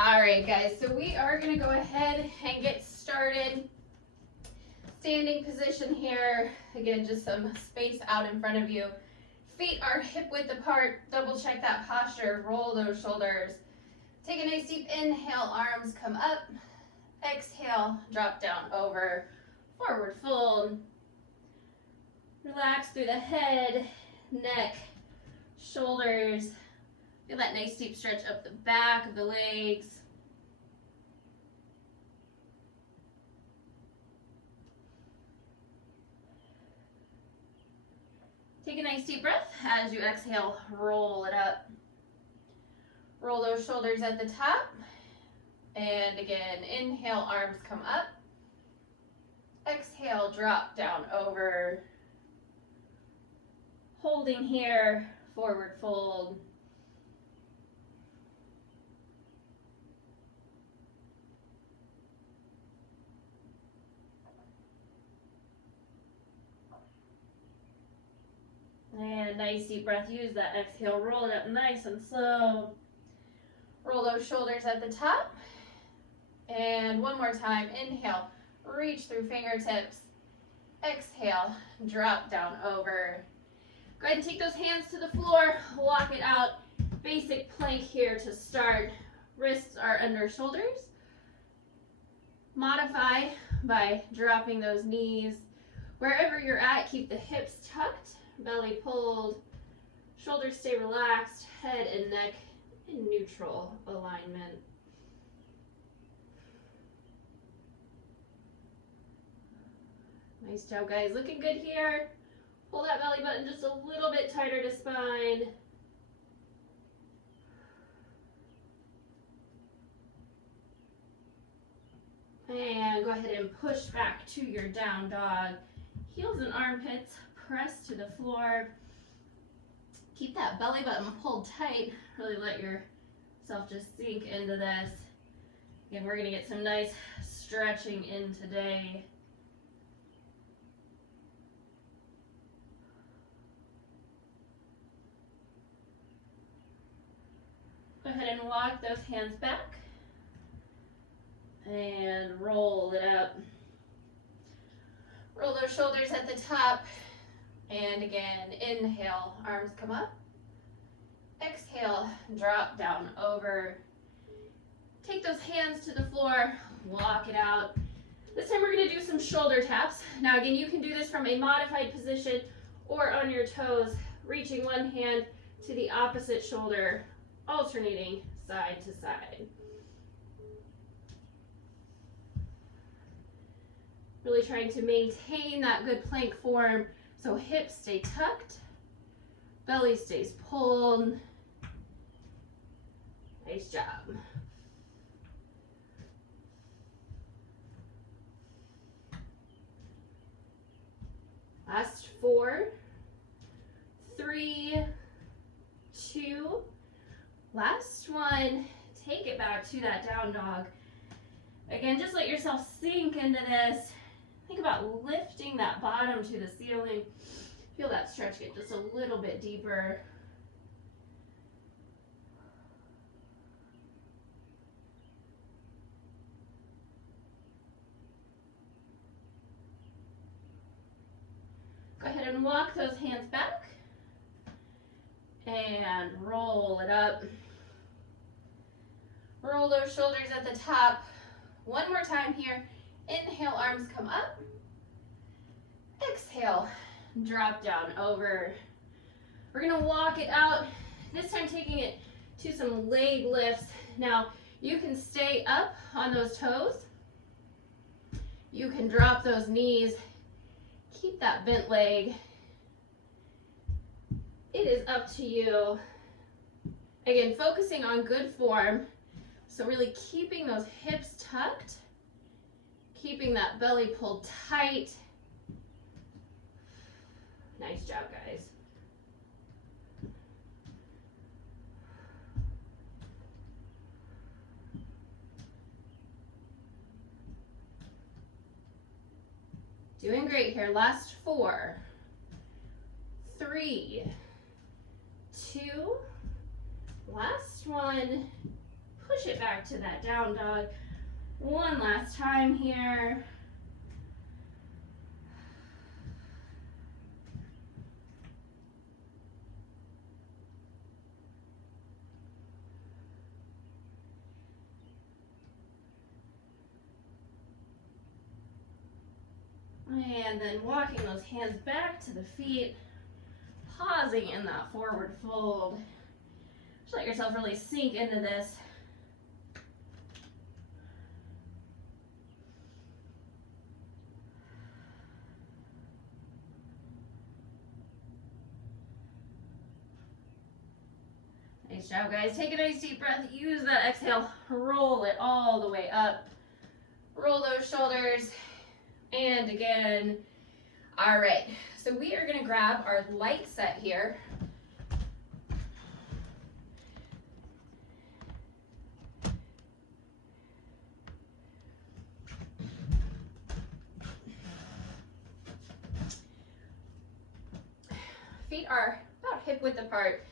All right, guys, so we are going to go ahead and get started. Standing position here. Again, just some space out in front of you. Feet are hip width apart. Double check that posture. Roll those shoulders. Take a nice deep inhale. Arms come up. Exhale. Drop down over. Forward fold. Relax through the head, neck, shoulders. Feel that nice deep stretch up the back of the legs. Take a nice deep breath. As you exhale, roll it up. Roll those shoulders at the top. And again, inhale, arms come up. Exhale, drop down over. Holding here, forward fold. And nice deep breath. Use that exhale. Roll it up nice and slow. Roll those shoulders at the top. And one more time. Inhale. Reach through fingertips. Exhale. Drop down over. Go ahead and take those hands to the floor. Walk it out. Basic plank here to start. Wrists are under shoulders. Modify by dropping those knees. Wherever you're at, keep the hips tucked. Belly pulled, shoulders stay relaxed, head and neck in neutral alignment. Nice job, guys. Looking good here. Pull that belly button just a little bit tighter to spine. And go ahead and push back to your down dog. Heels and armpits press to the floor. Keep that belly button pulled tight. Really let yourself just sink into this. Again, we're going to get some nice stretching in today. Go ahead and walk those hands back. And roll it up. Roll those shoulders at the top. And again, inhale, arms come up. Exhale, drop down over. Take those hands to the floor, walk it out. This time we're going to do some shoulder taps. Now again, you can do this from a modified position or on your toes, reaching one hand to the opposite shoulder, alternating side to side. Really trying to maintain that good plank form. So hips stay tucked, belly stays pulled. Nice job. Last 4, 3, 2, last one. Take it back to that down dog. Again, just let yourself sink into this. Think about lifting that bottom to the ceiling. Feel that stretch get just a little bit deeper. Go ahead and walk those hands back. And roll it up. Roll those shoulders at the top. One more time here. Inhale, arms come up. Exhale, drop down over. We're going to walk it out, this time taking it to some leg lifts. Now, you can stay up on those toes. You can drop those knees. Keep that bent leg. It is up to you. Again, focusing on good form. So really keeping those hips tucked. Keeping that belly pulled tight. Nice job, guys. Doing great here. Last 4, 3, 2, last one. push it back to that down dog. One last time here. And then walking those hands back to the feet, pausing in that forward fold. Just let yourself really sink into this. Nice job, guys. Take a nice deep breath. Use that exhale. Roll it all the way up. Roll those shoulders. And again. All right. So we are going to grab our light set here. Feet are about hip width apart.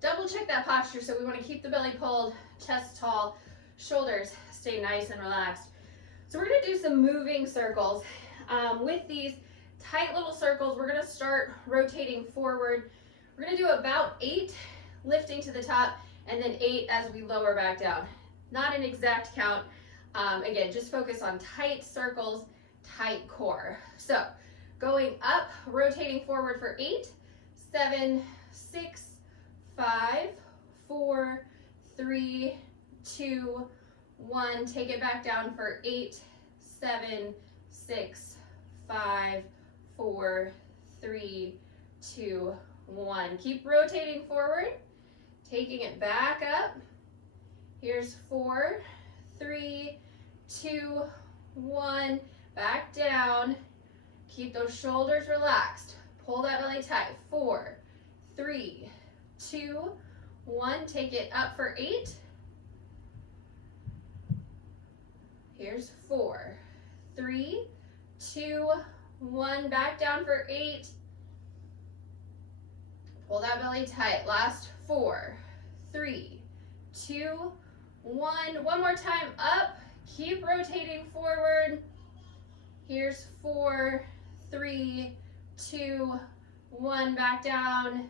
Double check that posture, so we want to keep the belly pulled, chest tall, shoulders stay nice and relaxed. So we're going to do some moving circles. With these tight little circles, we're going to start rotating forward. We're going to do about 8 lifting to the top, and then 8 as we lower back down. Not an exact count. Again, just focus on tight circles, tight core. So going up, rotating forward for 8, 7, 6, 5, 4, 3, 2, 1. Take it back down for 8, 7, 6, 5, 4, 3, 2, 1. Keep rotating forward, taking it back up. Here's 4, 3, 2, 1. Back down. Keep those shoulders relaxed. Pull that belly tight. 4, 3, 2, 1. Take it up for 8. Here's 4, 3, 2, 1. Back down for 8. Pull that belly tight. Last 4, 3, 2, 1. One more time. Up. Keep rotating forward. Here's 4, 3, 2, 1. Back down.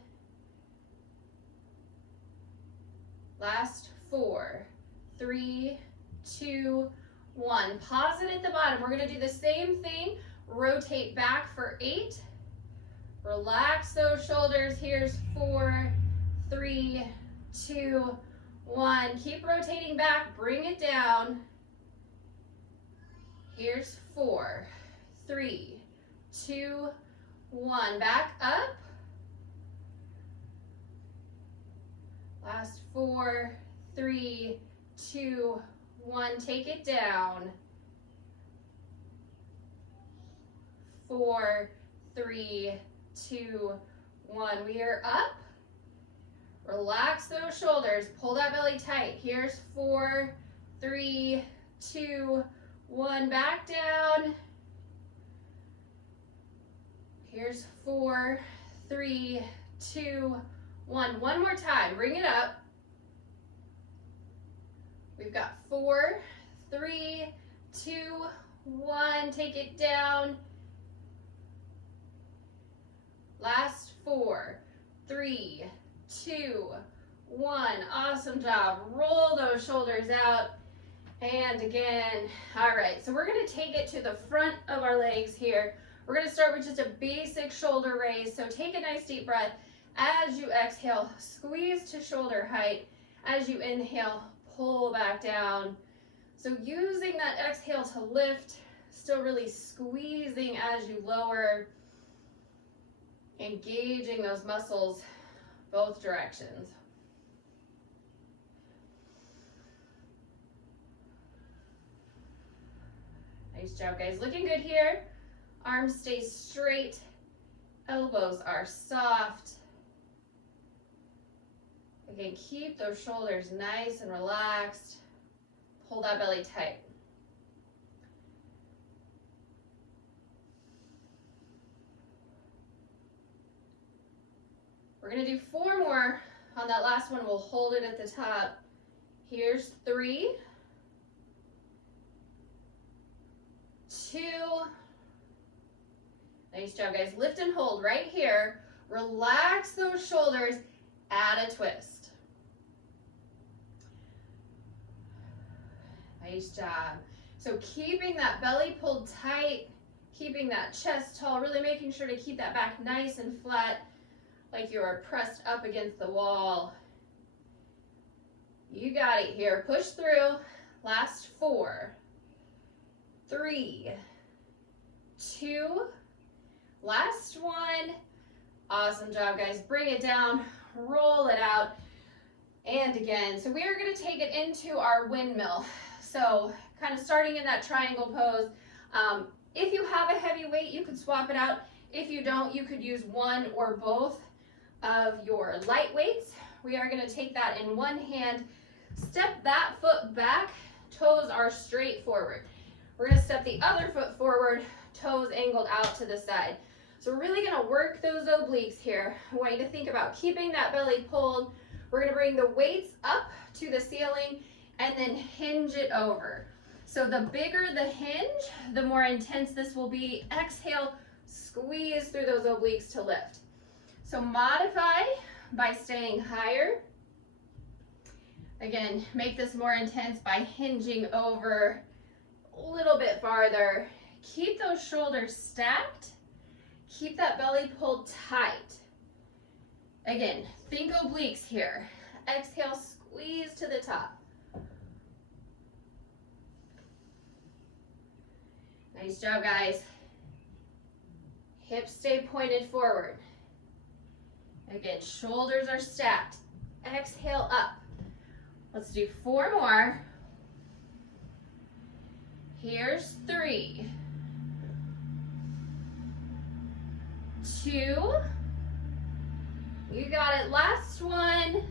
Last 4, 3, 2, 1. Pause it at the bottom. We're going to do the same thing. Rotate back for 8. Relax those shoulders. Here's 4, 3, 2, 1. Keep rotating back. Bring it down. Here's 4, 3, 2, 1. Back up. Last 4, 3, 2, 1. Take it down. 4, 3, 2, 1. We are up. Relax those shoulders. Pull that belly tight. Here's 4, 3, 2, 1. Back down. Here's 4, 3, 2, 1. One more time. Bring it up. We've got 4, 3, 2, 1. Take it down. Last 4, 3, 2, 1. Awesome job. Roll those shoulders out. And again. All right, so we're going to take it to the front of our legs here. We're going to start with just a basic shoulder raise. So take a nice deep breath. As you exhale, squeeze to shoulder height. As you inhale, pull back down. So using that exhale to lift, still really squeezing as you lower, engaging those muscles both directions. Nice job, guys. Looking good here. Arms stay straight. Elbows are soft. Again, keep those shoulders nice and relaxed. Pull that belly tight. We're going to do 4 more. On that last one, we'll hold it at the top. Here's 3, 2. Nice job, guys. Lift and hold right here. Relax those shoulders. Add a twist. Nice job. So keeping that belly pulled tight, keeping that chest tall, really making sure to keep that back nice and flat, like you are pressed up against the wall. You got it here. Push through. Last 4, 3, 2. Last 1. Awesome job, guys. Bring it down. Roll it out. And again. So we are going to take it into our windmill. So kind of starting in that triangle pose. If you have a heavy weight, you could swap it out. If you don't, you could use one or both of your light weights. We are going to take that in one hand. Step that foot back, toes are straight forward. We're going to step the other foot forward, toes angled out to the side. So we're really going to work those obliques here. I want you to think about keeping that belly pulled. We're going to bring the weights up to the ceiling and then hinge it over. So the bigger the hinge, the more intense this will be. Exhale, squeeze through those obliques to lift. So modify by staying higher. Again, make this more intense by hinging over a little bit farther. Keep those shoulders stacked. Keep that belly pulled tight. Again, think obliques here. Exhale, squeeze to the top. Nice job, guys. Hips stay pointed forward. Again, shoulders are stacked. Exhale up. Let's do 4 more. Here's 3, 2. You got it. Last 1.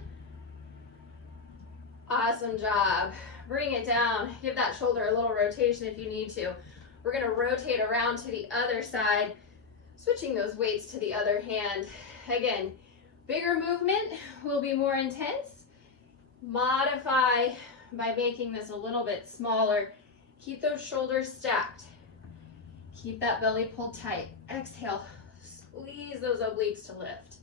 Awesome job. Bring it down. Give that shoulder a little rotation if you need to. We're going to rotate around to the other side, switching those weights to the other hand. Again, bigger movement will be more intense. Modify by making this a little bit smaller. Keep those shoulders stacked. Keep that belly pulled tight. Exhale, squeeze those obliques to lift.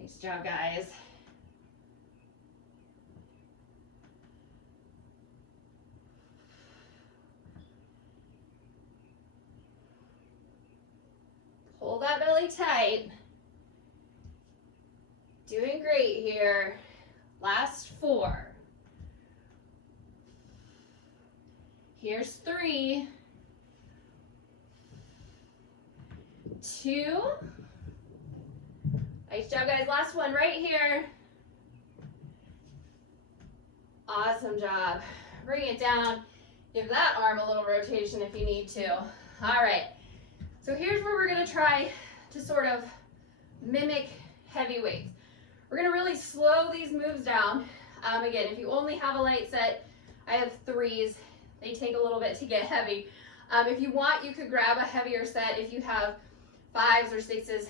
Nice job, guys. Pull that belly tight. Doing great here. Last 4. Here's 3, 2. Nice job, guys. Last 1 right here. Awesome job. Bring it down. Give that arm a little rotation if you need to. All right. So here's where we're going to try to sort of mimic heavy weights. We're going to really slow these moves down. Again, if you only have a light set, I have 3s. They take a little bit to get heavy. If you want, you could grab a heavier set if you have 5s or 6s,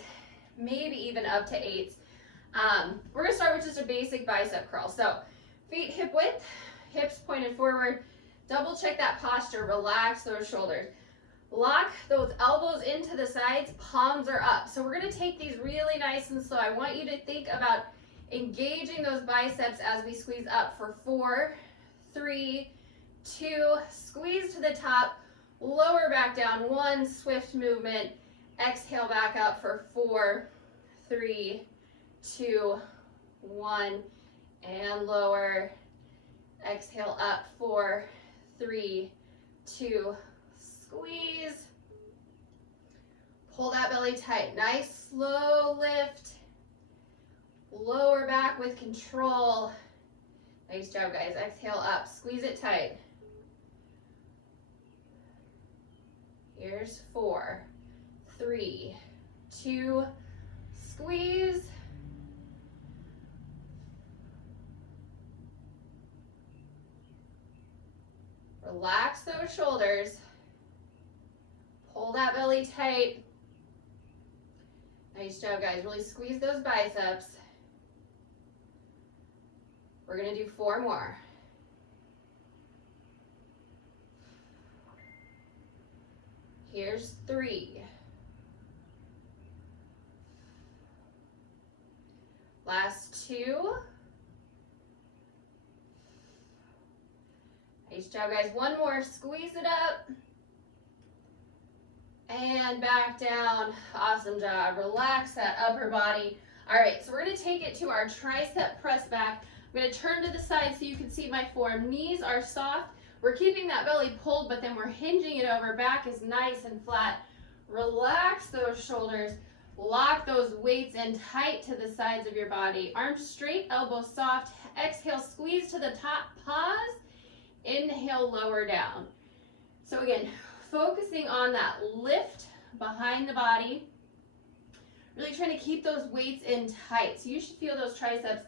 maybe even up to 8s. We're going to start with just a basic bicep curl. So feet hip width, hips pointed forward. Double check that posture. Relax those shoulders. Lock those elbows into the sides, palms are up. So we're going to take these really nice and slow. I want you to think about engaging those biceps as we squeeze up for 4, 3, 2, squeeze to the top, lower back down, 1 swift movement, exhale back up for 4, 3, 2, 1, and lower, exhale up, 4, 3, 2, squeeze. Pull that belly tight. Nice slow lift. Lower back with control. Nice job, guys. Exhale up. Squeeze it tight. Here's 4, 3, 2, squeeze. Relax those shoulders. Pull that belly tight. Nice job, guys. Really squeeze those biceps. We're gonna do 4 more. Here's 3. Last 2. Nice job, guys. 1 more. Squeeze it up. And back down. Awesome job. Relax that upper body. All right, so we're going to take it to our tricep press back. I'm going to turn to the side so you can see my form. Knees are soft. We're keeping that belly pulled, but then we're hinging it over. Back is nice and flat. Relax those shoulders. Lock those weights in tight to the sides of your body. Arms straight, elbows soft. Exhale, squeeze to the top. Pause. Inhale, lower down. So again, focusing on that lift behind the body. Really trying to keep those weights in tight. So you should feel those triceps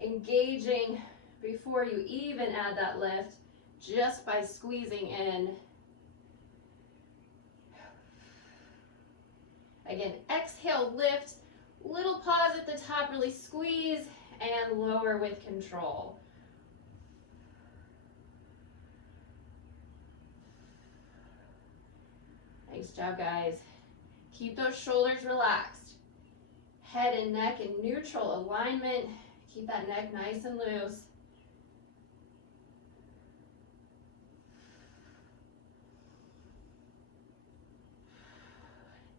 engaging before you even add that lift, just by squeezing in. Again, exhale, lift, little pause at the top, really squeeze, and lower with control. Nice job, guys. Keep those shoulders relaxed. Head and neck in neutral alignment. Keep that neck nice and loose.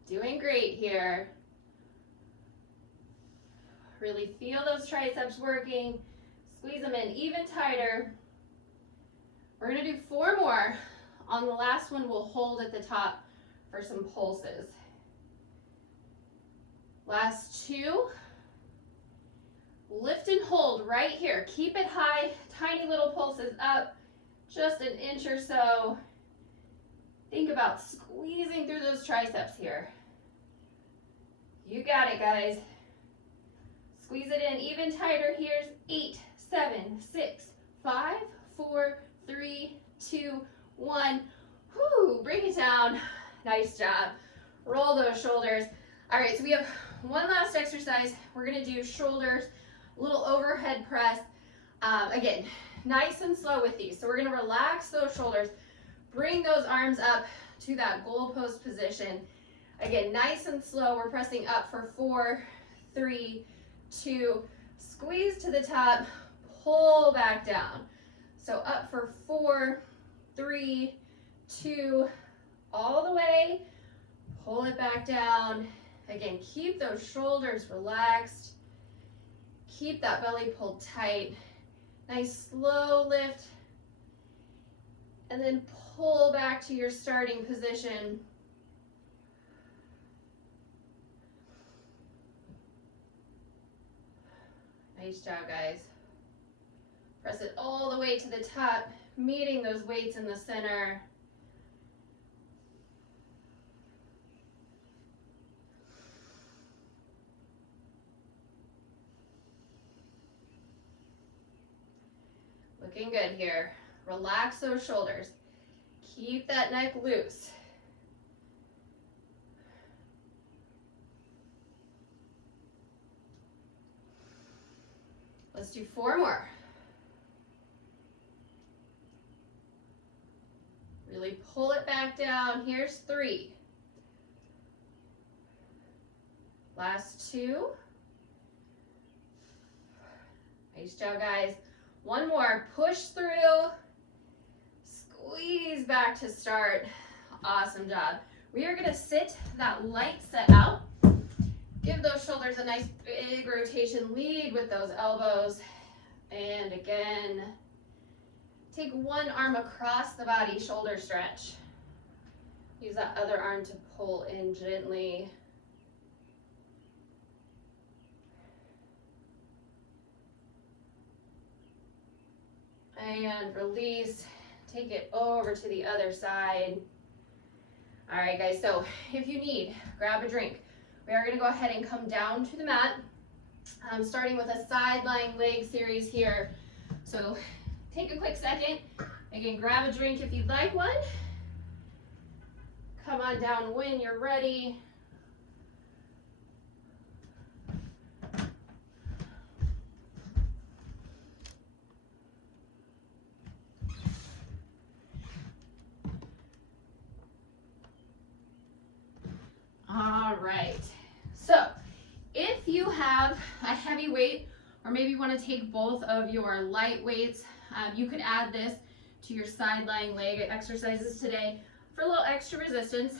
Doing great here. Really feel those triceps working. Squeeze them in even tighter. We're going to do 4 more. On the last one, we'll hold at the top for some pulses. Last 2. Lift and hold right here. Keep it high. Tiny little pulses up, just an inch or so. Think about squeezing through those triceps here. You got it, guys. Squeeze it in even tighter. Here's 8, 7, 6, 5, 4, 3, 2, 1. Whoo, bring it down. Nice job. Roll those shoulders. All right, so we have one last exercise. We're gonna do shoulders, a little overhead press. Again, nice and slow with these. So we're gonna relax those shoulders, bring those arms up to that goalpost position. Again, nice and slow. We're pressing up for 4, 3, 2, squeeze to the top, pull back down. So up for 4, 3, 2, all the way, pull it back down. Again, keep those shoulders relaxed. Keep that belly pulled tight. Nice slow lift. And then pull back to your starting position. Nice job, guys. Press it all the way to the top, meeting those weights in the center. Looking good here. Relax those shoulders. Keep that neck loose. Let's do 4 more. Really pull it back down. Here's 3. Last 2. Nice job, guys. 1 more. Push through. Squeeze back to start. Awesome job. We are going to sit that light set out. Give those shoulders a nice big rotation. Lead with those elbows. And again, take one arm across the body, shoulder stretch. Use that other arm to pull in gently. And release. Take it over to the other side. All right, guys, so if you need, grab a drink. We are going to go ahead and come down to the mat. Starting with a side lying leg series here. So take a quick second. Again, grab a drink if you'd like one. Come on down when you're ready. a heavy weight, or maybe you want to take both of your light weights, you could add this to your side lying leg exercises today for a little extra resistance.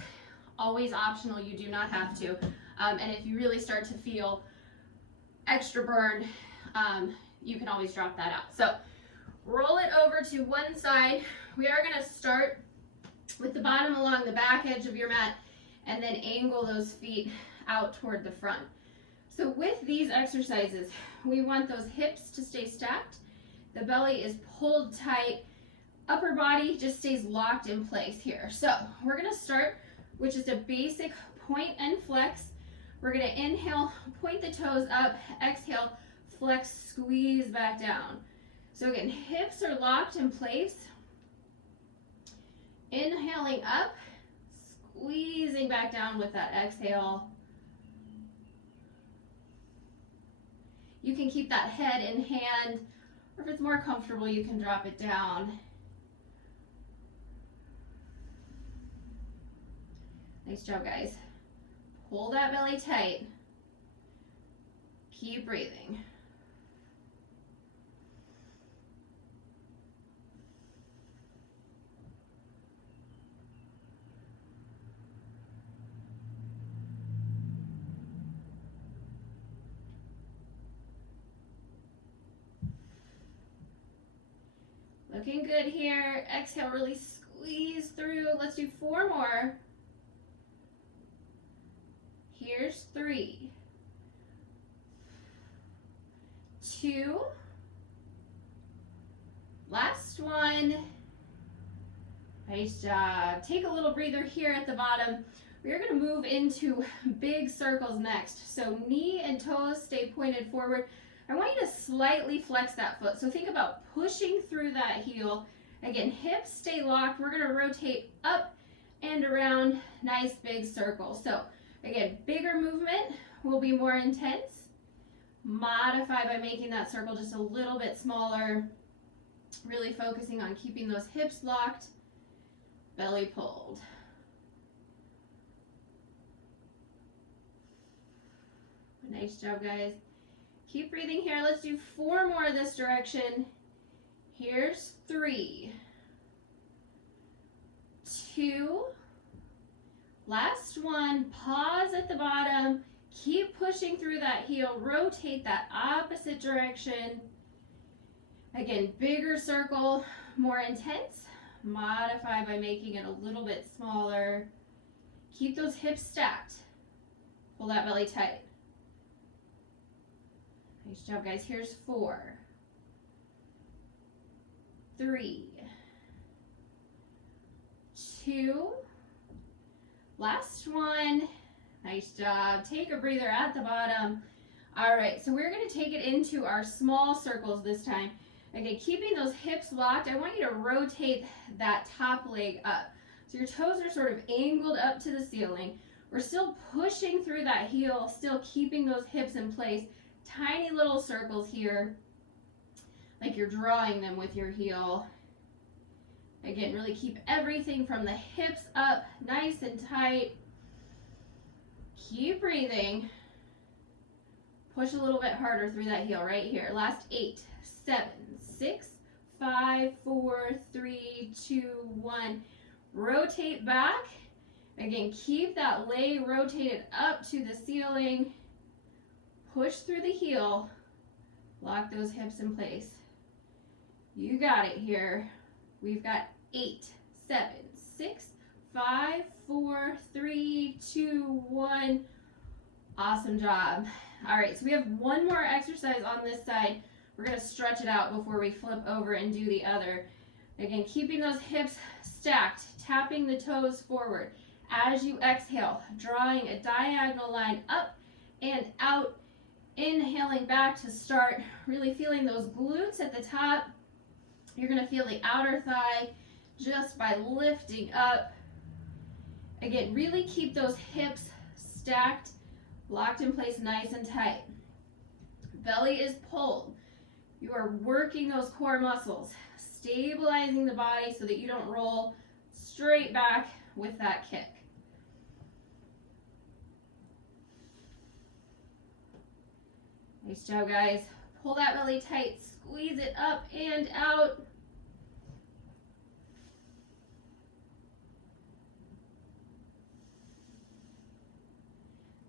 Always optional, you do not have to. And if you really start to feel extra burn, you can always drop that out. So roll it over to one side. We are going to start with the bottom along the back edge of your mat and then angle those feet out toward the front. So with these exercises, we want those hips to stay stacked. The belly is pulled tight. Upper body just stays locked in place here. So we're going to start with just a basic point and flex. We're going to inhale, point the toes up, exhale, flex, squeeze back down. So again, hips are locked in place. Inhaling up, squeezing back down with that exhale. You can keep that head in hand, or if it's more comfortable, you can drop it down. Nice job, guys. Pull that belly tight. Keep breathing. Looking good here. Exhale, really squeeze through. Let's do 4 more. Here's 3, 2, last one. Nice job. Take a little breather here at the bottom. We're going to move into big circles next. So knee and toes stay pointed forward. I want you to slightly flex that foot. So think about pushing through that heel. Again, hips stay locked. We're going to rotate up and around. Nice big circle. So again, bigger movement will be more intense. Modify by making that circle just a little bit smaller. Really focusing on keeping those hips locked, belly pulled. Nice job, guys. Keep breathing here. Let's do 4 more this direction. Here's 3, 2, last one. Pause at the bottom. Keep pushing through that heel. Rotate that opposite direction. Again, bigger circle, more intense. Modify by making it a little bit smaller. Keep those hips stacked. Pull that belly tight. Nice job, guys. Here's 4, 3, 2, last one. Nice job. Take a breather at the bottom. All right, so we're going to take it into our small circles this time. Again, keeping those hips locked, I want you to rotate that top leg up. So your toes are sort of angled up to the ceiling. We're still pushing through that heel, still keeping those hips in place. Tiny little circles here, like you're drawing them with your heel. Again, really keep everything from the hips up, nice and tight. Keep breathing. Push a little bit harder through that heel right here. Last 8, 7, 6, 5, 4, 3, 2, 1. Rotate back. Again, keep that leg rotated up to the ceiling. Push through the heel. Lock those hips in place. You got it here. We've got 8, 7, 6, 5, 4, 3, 2, 1. Awesome job. All right, so we have one more exercise on this side. We're going to stretch it out before we flip over and do the other. Again, keeping those hips stacked, tapping the toes forward. As you exhale, drawing a diagonal line up and out. Inhaling back to start, really feeling those glutes at the top. You're going to feel the outer thigh just by lifting up. Again, really keep those hips stacked, locked in place nice and tight. Belly is pulled. You are working those core muscles, stabilizing the body so that you don't roll straight back with that kick. Nice job, guys. Pull that belly tight, squeeze it up and out.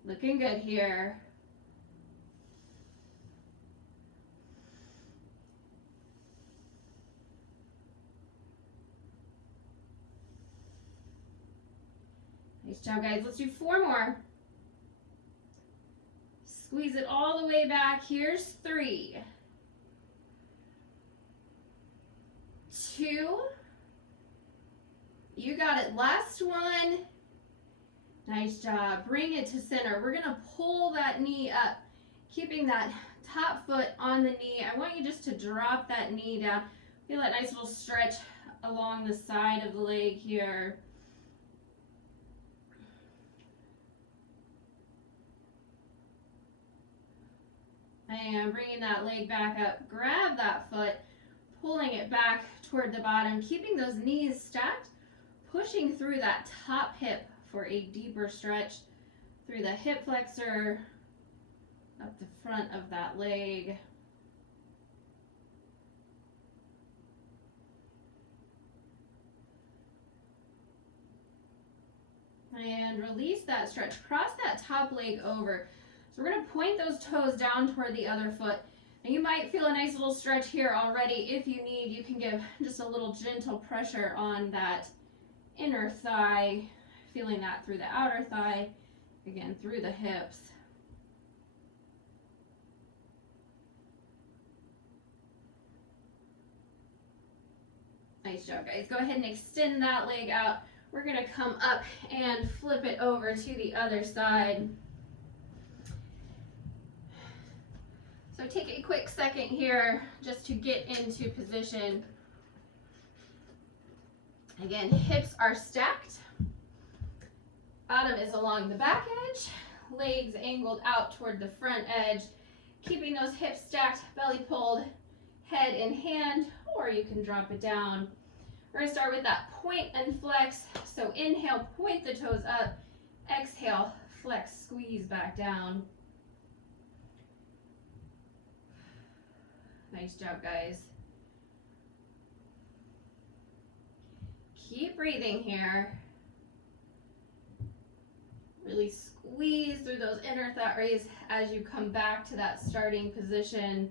Looking good here. Nice job, guys. Let's do 4 more. Squeeze it all the way back. Here's 3, 2. You got it. Last one. Nice job. Bring it to center. We're going to pull that knee up, keeping that top foot on the knee. I want you just to drop that knee down. Feel that nice little stretch along the side of the leg here. And bringing that leg back up. Grab that foot, pulling it back toward the bottom, keeping those knees stacked, pushing through that top hip for a deeper stretch through the hip flexor, up the front of that leg. And release that stretch. Cross that top leg over. So we're going to point those toes down toward the other foot. And you might feel a nice little stretch here already. If you need, you can give just a little gentle pressure on that inner thigh, feeling that through the outer thigh, again through the hips. Nice job, guys. Go ahead and extend that leg out. We're going to come up and flip it over to the other side. So take a quick second here just to get into position. Again, hips are stacked. Bottom is along the back edge. Legs angled out toward the front edge. Keeping those hips stacked, belly pulled, head in hand, or you can drop it down. We're going to start with that point and flex. So inhale, point the toes up. Exhale, flex, squeeze back down. Nice job, guys. Keep breathing here. Really squeeze through those inner thigh rays as you come back to that starting position.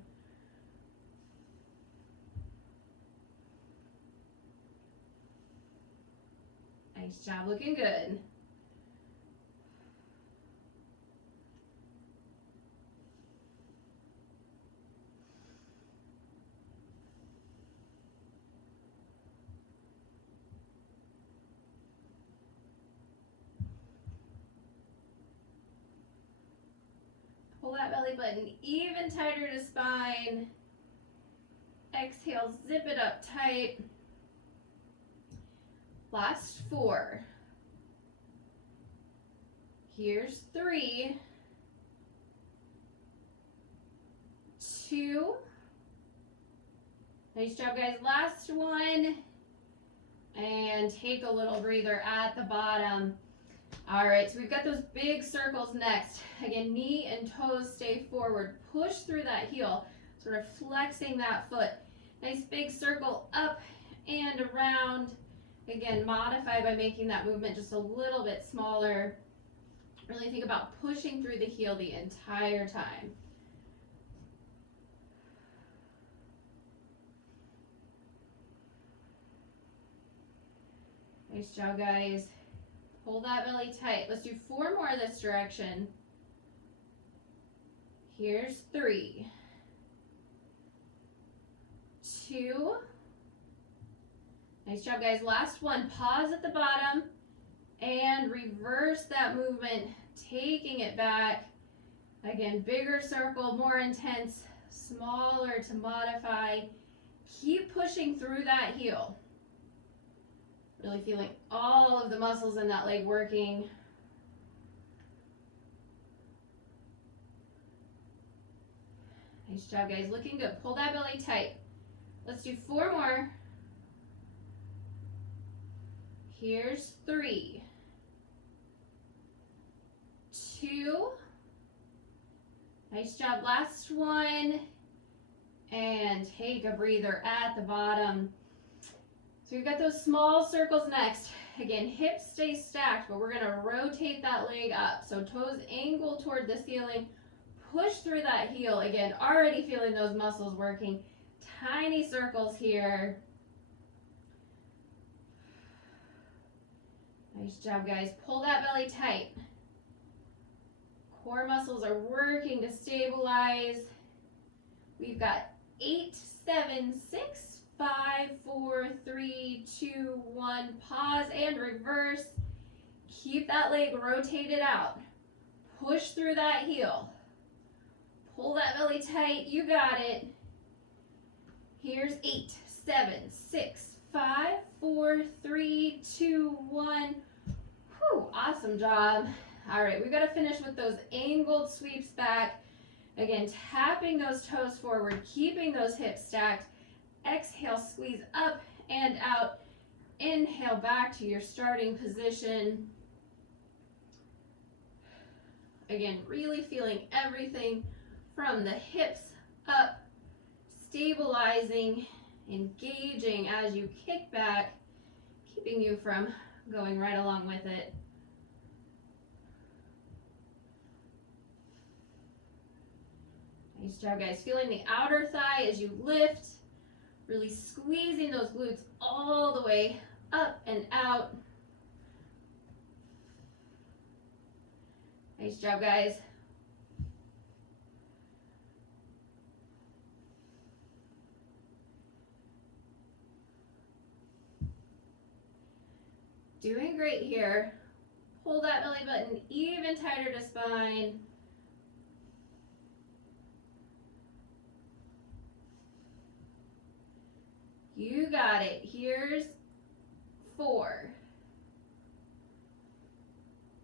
Nice job, looking good. Pull that belly button even tighter to spine. Exhale, zip it up tight. Last 4. Here's 3, 2. Nice job, guys. Last one. And take a little breather at the bottom. All right, so we've got those big circles next. Again, knee and toes stay forward. Push through that heel, sort of flexing that foot. Nice big circle up and around. Again, modify by making that movement just a little bit smaller. Really think about pushing through the heel the entire time. Nice job, guys. Pull that belly tight. Let's do 4 more this direction. Here's 3, 2. Nice job, guys. Last one. Pause at the bottom and reverse that movement, taking it back. Again, bigger circle, more intense, smaller to modify. Keep pushing through that heel. Really feeling all of the muscles in that leg working. Nice job, guys. Looking good. Pull that belly tight. Let's do 4 more. Here's 3, 2. Nice job. Last one. And take a breather at the bottom. So we've got those small circles next. Again, hips stay stacked, but we're gonna rotate that leg up. So toes angle toward the ceiling. Push through that heel. Again, already feeling those muscles working. Tiny circles here. Nice job, guys. Pull that belly tight. Core muscles are working to stabilize. We've got 8, 7, 6, 5, 4, 3, 2, 1. Pause and reverse. Keep that leg rotated out. Push through that heel. Pull that belly tight. You got it. Here's 8, 7, 6, 5, 4, 3, 2, 1. Whew, awesome job. All right, we've got to finish with those angled sweeps back. Again, tapping those toes forward, keeping those hips stacked. Exhale, squeeze up and out. Inhale back to your starting position. Again, really feeling everything from the hips up, stabilizing, engaging as you kick back, keeping you from going right along with it. Nice job, guys. Feeling the outer thigh as you lift, really squeezing those glutes all the way up and out. Nice job, guys. Doing great here. Pull that belly button even tighter to spine. You got it. Here's 4,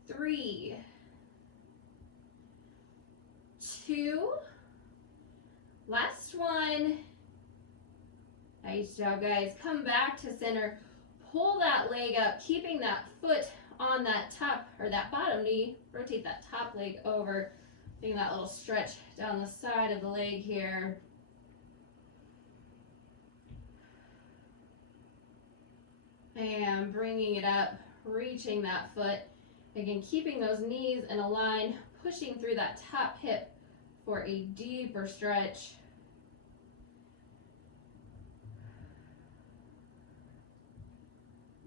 3, 2. Last one. Nice job, guys. Come back to center. Pull that leg up, keeping that foot on that top or that bottom knee. Rotate that top leg over. Feeling that little stretch down the side of the leg here. And bringing it up, reaching that foot. Again, keeping those knees in a line, pushing through that top hip for a deeper stretch.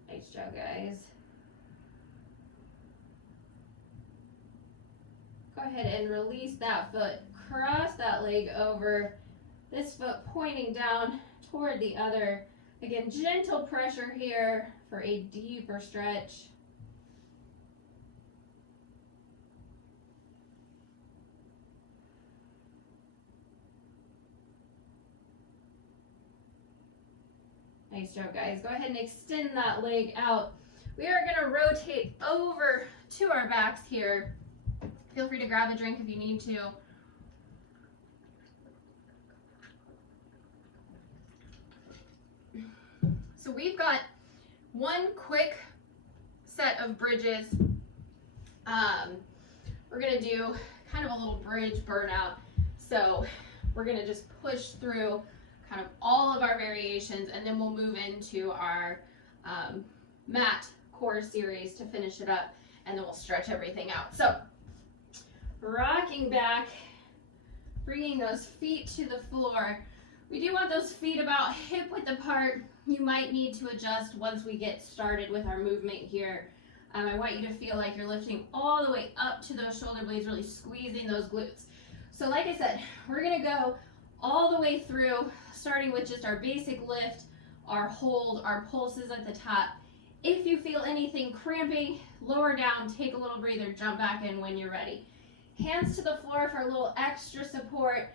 Nice job, guys. Go ahead and release that foot. Cross that leg over. This foot pointing down toward the other. Again, gentle pressure here for a deeper stretch. Nice job, guys. Go ahead and extend that leg out. We are going to rotate over to our backs here. Feel free to grab a drink if you need to. So we've got one quick set of bridges. We're going to do kind of a little bridge burnout. So we're going to just push through kind of all of our variations, and then we'll move into our mat core series to finish it up, and then we'll stretch everything out. So rocking back, bringing those feet to the floor. We do want those feet about hip width apart. You might need to adjust once we get started with our movement here. I want you to feel like you're lifting all the way up to those shoulder blades, really squeezing those glutes. So like I said, we're gonna go all the way through, starting with just our basic lift, our hold, our pulses at the top. If you feel anything cramping, lower down, take a little breather, jump back in when you're ready. Hands to the floor for a little extra support.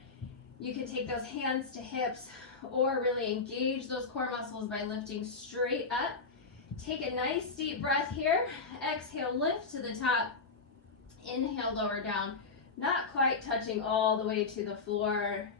You can take those hands to hips or really engage those core muscles by lifting straight up. Take a nice deep breath here. Exhale, lift to the top. Inhale, lower down. Not quite touching all the way to the floor.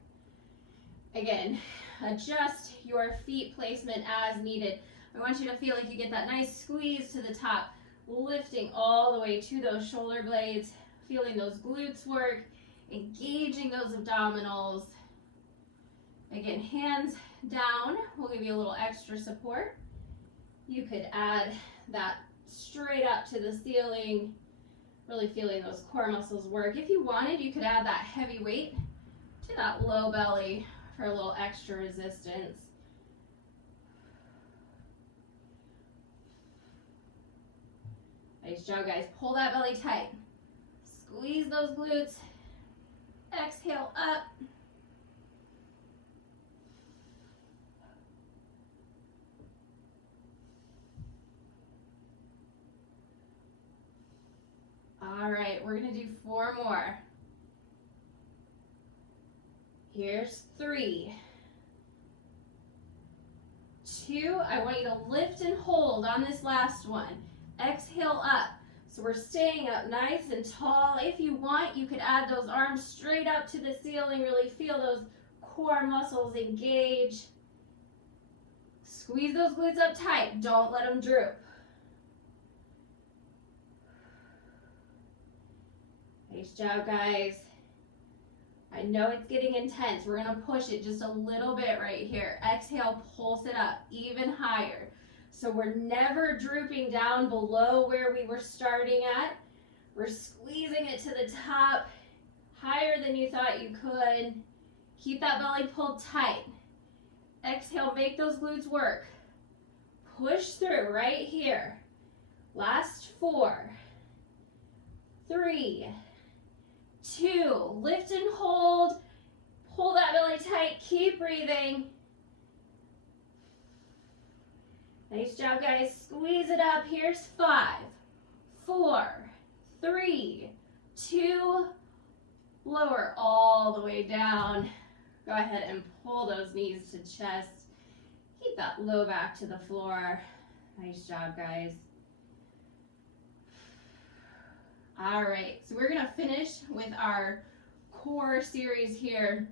Again, adjust your feet placement as needed. I want you to feel like you get that nice squeeze to the top, lifting all the way to those shoulder blades, feeling those glutes work, engaging those abdominals. Again, hands down will give you a little extra support. You could add that straight up to the ceiling, really feeling those core muscles work. If you wanted, you could add that heavy weight to that low belly for a little extra resistance. Nice job, guys. Pull that belly tight. Squeeze those glutes. Exhale up. All right, we're gonna do 4 more. Here's 3, 2. I want you to lift and hold on this last one. Exhale up. So we're staying up nice and tall. If you want, you could add those arms straight up to the ceiling. Really feel those core muscles engage. Squeeze those glutes up tight. Don't let them droop. Nice job, guys. I know it's getting intense. We're gonna push it just a little bit right here. Exhale, pulse it up even higher. So we're never drooping down below where we were starting at. We're squeezing it to the top, higher than you thought you could. Keep that belly pulled tight. Exhale, make those glutes work. Push through right here. Last 4, 3, 2, lift and hold. Pull that belly tight, keep breathing. Nice job, guys. Squeeze it up. Here's 5, 4, 3, 2, lower all the way down. Go ahead and pull those knees to chest. Keep that low back to the floor. Nice job, guys. All right, so we're gonna finish with our core series here.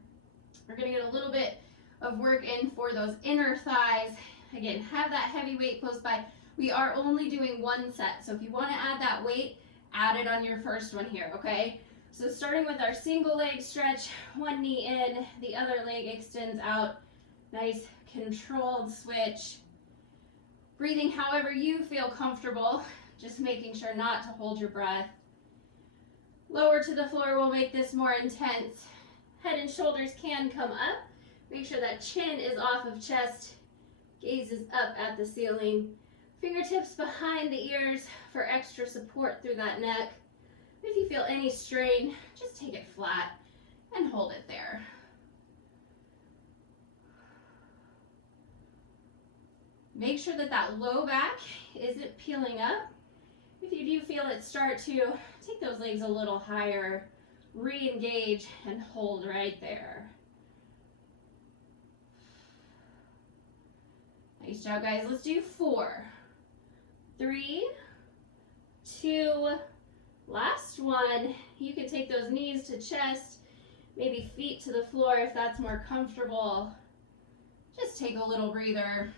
We're gonna get a little bit of work in for those inner thighs. Again, have that heavy weight close by. We are only doing 1 set, so if you wanna add that weight, add it on your first one here, okay? So starting with our single leg stretch, 1 knee in, the other leg extends out. Nice controlled switch. Breathing however you feel comfortable, just making sure not to hold your breath. Lower to the floor will make this more intense. Head and shoulders can come up. Make sure that chin is off of chest, gaze is up at the ceiling. Fingertips behind the ears for extra support through that neck. If you feel any strain, just take it flat and hold it there. Make sure that that low back isn't peeling up. If you do feel it start to, take those legs a little higher, re-engage and hold right there. Nice job, guys. Let's do 4, 3, 2, last one. You can take those knees to chest, maybe feet to the floor if that's more comfortable. Just take a little breather.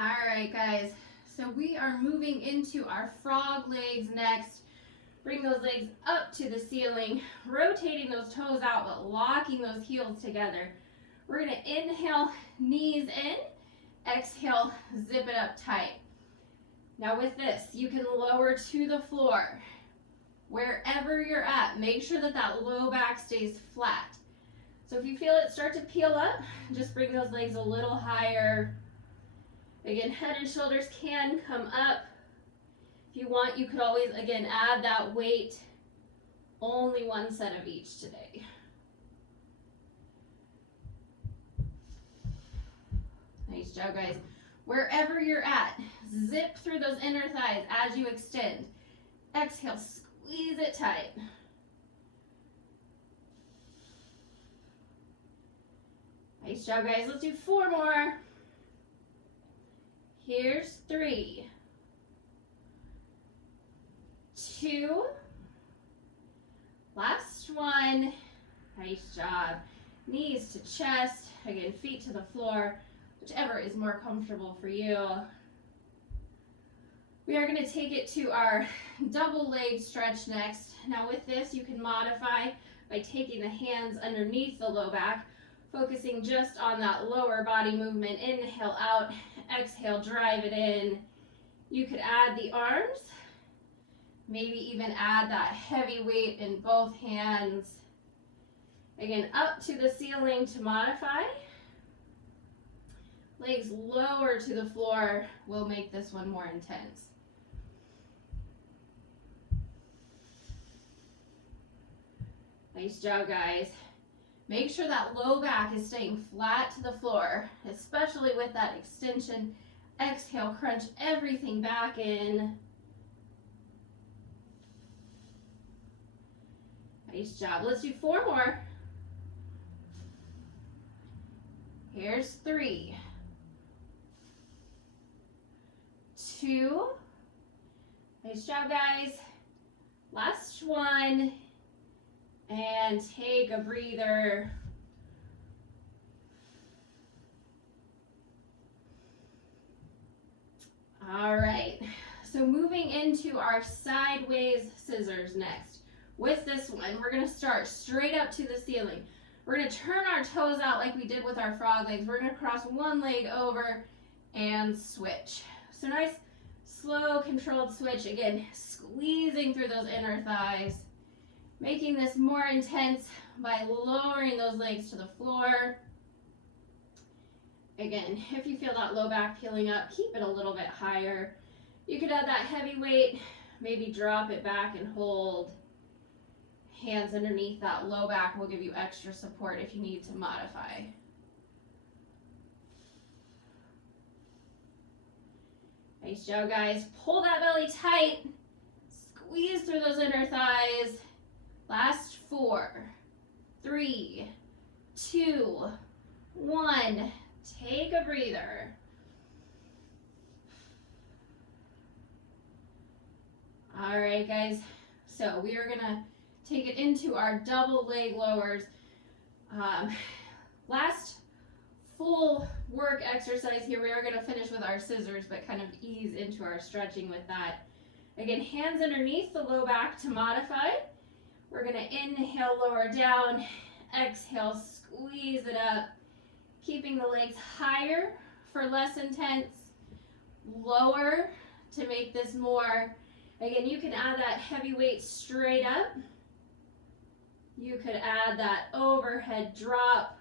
All right, guys, so we are moving into our frog legs next. Bring those legs up to the ceiling, rotating those toes out, but locking those heels together. We're gonna inhale, knees in, exhale, zip it up tight. Now with this, you can lower to the floor. Wherever you're at, make sure that that low back stays flat. So if you feel it start to peel up, just bring those legs a little higher. Again, head and shoulders can come up. If you want, you could always, again, add that weight. Only 1 set of each today. Nice job, guys. Wherever you're at, zip through those inner thighs as you extend. Exhale, squeeze it tight. Nice job, guys. Let's do 4 more. Here's 3, 2, last one. Nice job. Knees to chest, again, feet to the floor, whichever is more comfortable for you. We are going to take it to our double leg stretch next. Now with this, you can modify by taking the hands underneath the low back, focusing just on that lower body movement. Inhale out, exhale, drive it in. You could add the arms, maybe even add that heavy weight in both hands. Again, up to the ceiling to modify. Legs lower to the floor will make this one more intense. Nice job, guys. Make sure that low back is staying flat to the floor, especially with that extension. Exhale, crunch everything back in. Nice job. Let's do 4 more. Here's 3, 2. Nice job, guys. Last one. And take a breather. All right, so moving into our sideways scissors next. With this one, we're gonna start straight up to the ceiling. We're gonna turn our toes out like we did with our frog legs. We're gonna cross one leg over and switch. So nice, slow, controlled switch. Again, squeezing through those inner thighs. Making this more intense by lowering those legs to the floor. Again, if you feel that low back peeling up, keep it a little bit higher. You could add that heavy weight, maybe drop it back and hold. Hands underneath that low back will give you extra support if you need to modify. Nice job, guys. Pull that belly tight. Squeeze through those inner thighs. Last 4, 3, 2, 1. Take a breather. All right, guys. So we are gonna take it into our double leg lowers. Last full work exercise here. We are gonna finish with our scissors, but kind of ease into our stretching with that. Again, hands underneath the low back to modify. We're gonna inhale, lower down, exhale, squeeze it up, keeping the legs higher for less intense, lower to make this more. Again, you can add that heavy weight straight up. You could add that overhead drop.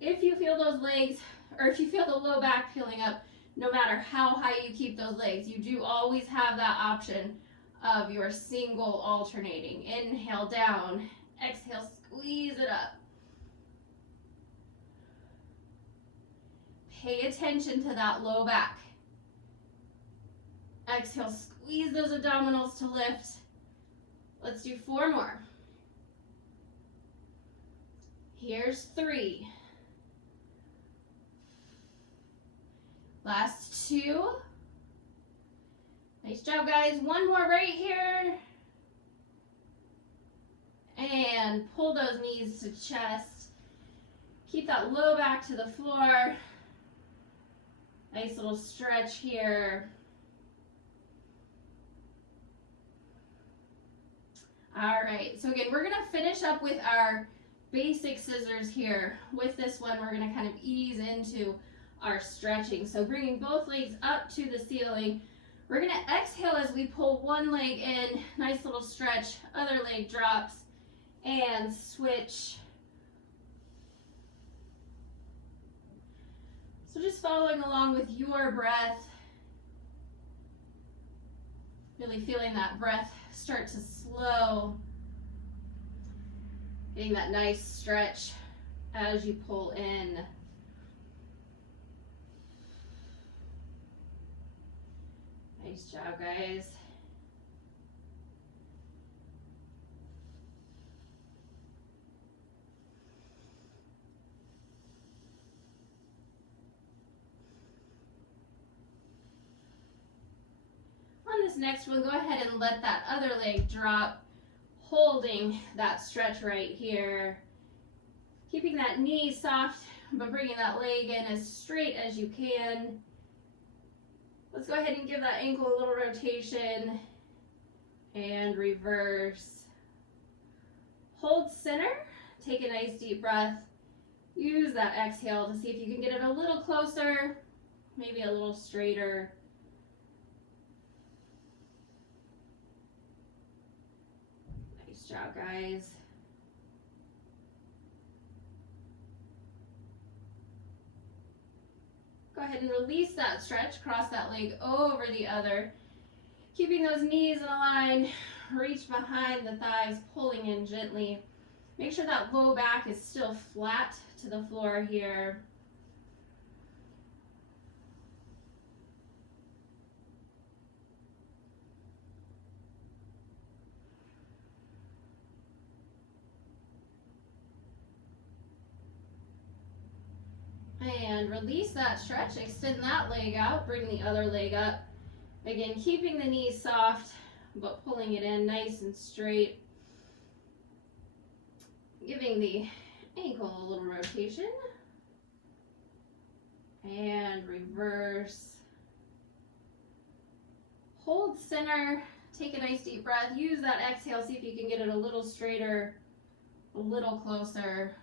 If you feel those legs, or if you feel the low back peeling up, no matter how high you keep those legs, you do always have that option of your single alternating. Inhale down, exhale, squeeze it up. Pay attention to that low back. Exhale, squeeze those abdominals to lift. Let's do 4 more. Here's 3. Last 2. Nice job, guys. 1 more right here. And pull those knees to chest. Keep that low back to the floor. Nice little stretch here. All right, so again, we're gonna finish up with our basic scissors here. With this one, we're gonna kind of ease into our stretching. So bringing both legs up to the ceiling. We're gonna exhale as we pull one leg in, nice little stretch, other leg drops, and switch. So just following along with your breath, really feeling that breath start to slow, getting that nice stretch as you pull in. Nice job, guys. On this next one, go ahead and let that other leg drop, holding that stretch right here. Keeping that knee soft, but bringing that leg in as straight as you can. Let's go ahead and give that ankle a little rotation and reverse. Hold center, take a nice deep breath. Use that exhale to see if you can get it a little closer, maybe a little straighter. Nice job, guys. Go ahead and release that stretch, cross that leg over the other. Keeping those knees in a line, reach behind the thighs, pulling in gently. Make sure that low back is still flat to the floor here. And release that stretch, extend that leg out, bring the other leg up. Again, keeping the knees soft, but pulling it in nice and straight. Giving the ankle a little rotation. And reverse. Hold center, take a nice deep breath. Use that exhale, see if you can get it a little straighter, a little closer.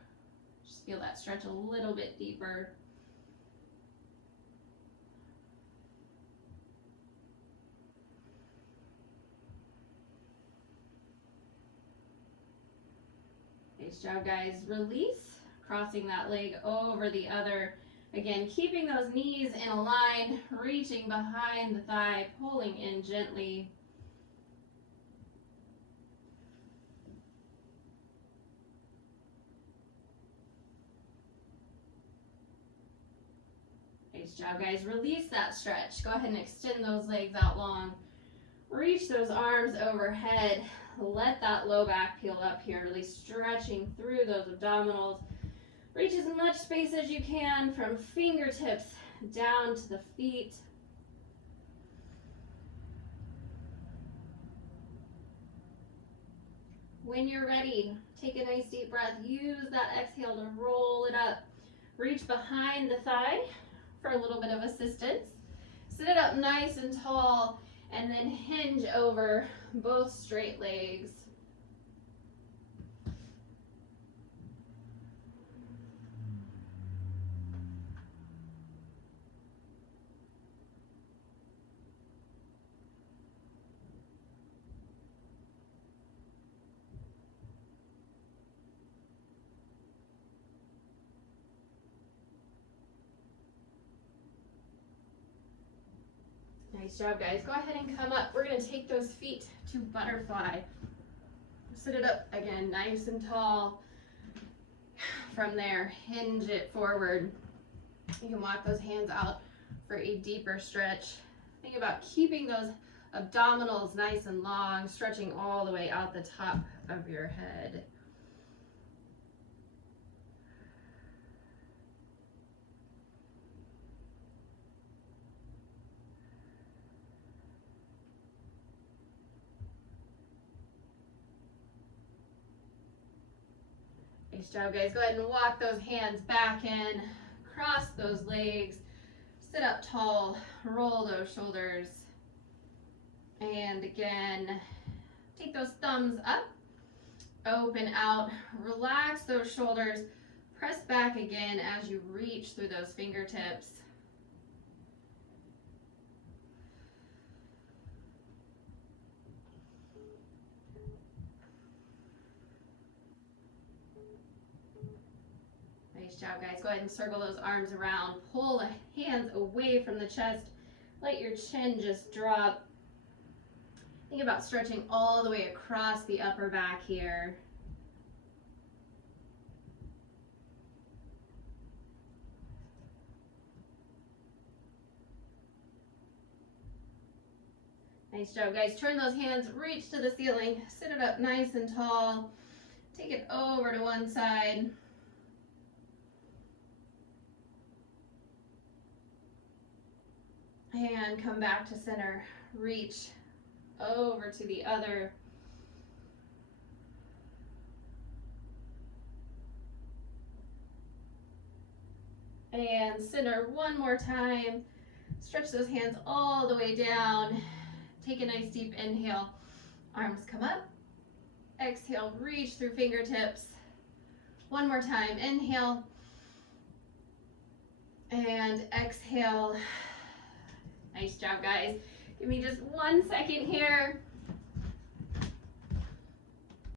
Just feel that stretch a little bit deeper. Nice job, guys. Release, crossing that leg over the other. Again, keeping those knees in a line, reaching behind the thigh, pulling in gently. Nice job, guys. Release that stretch. Go ahead and extend those legs out long. Reach those arms overhead. Let that low back peel up here, really stretching through those abdominals. Reach as much space as you can from fingertips down to the feet. When you're ready, take a nice deep breath. Use that exhale to roll it up. Reach behind the thigh for a little bit of assistance. Sit it up nice and tall, and then hinge over both straight legs. Nice job, guys. Go ahead and come up. We're going to take those feet to butterfly. Sit it up again, nice and tall. From there, hinge it forward. You can walk those hands out for a deeper stretch. Think about keeping those abdominals nice and long, stretching all the way out the top of your head. Nice job, guys. Go ahead and walk those hands back in, cross those legs, sit up tall, roll those shoulders, and again, take those thumbs up, open out, relax those shoulders, press back again as you reach through those fingertips. Nice job, guys. Go ahead and circle those arms around. Pull the hands away from the chest. Let your chin just drop. Think about stretching all the way across the upper back here. Nice job, guys. Turn those hands, reach to the ceiling. Sit it up nice and tall. Take it over to one side. And come back to center. Reach over to the other. And center one more time. Stretch those hands all the way down. Take a nice deep inhale. Arms come up. Exhale, reach through fingertips. One more time. Inhale. And exhale. Nice job, guys. Give me just 1 second here.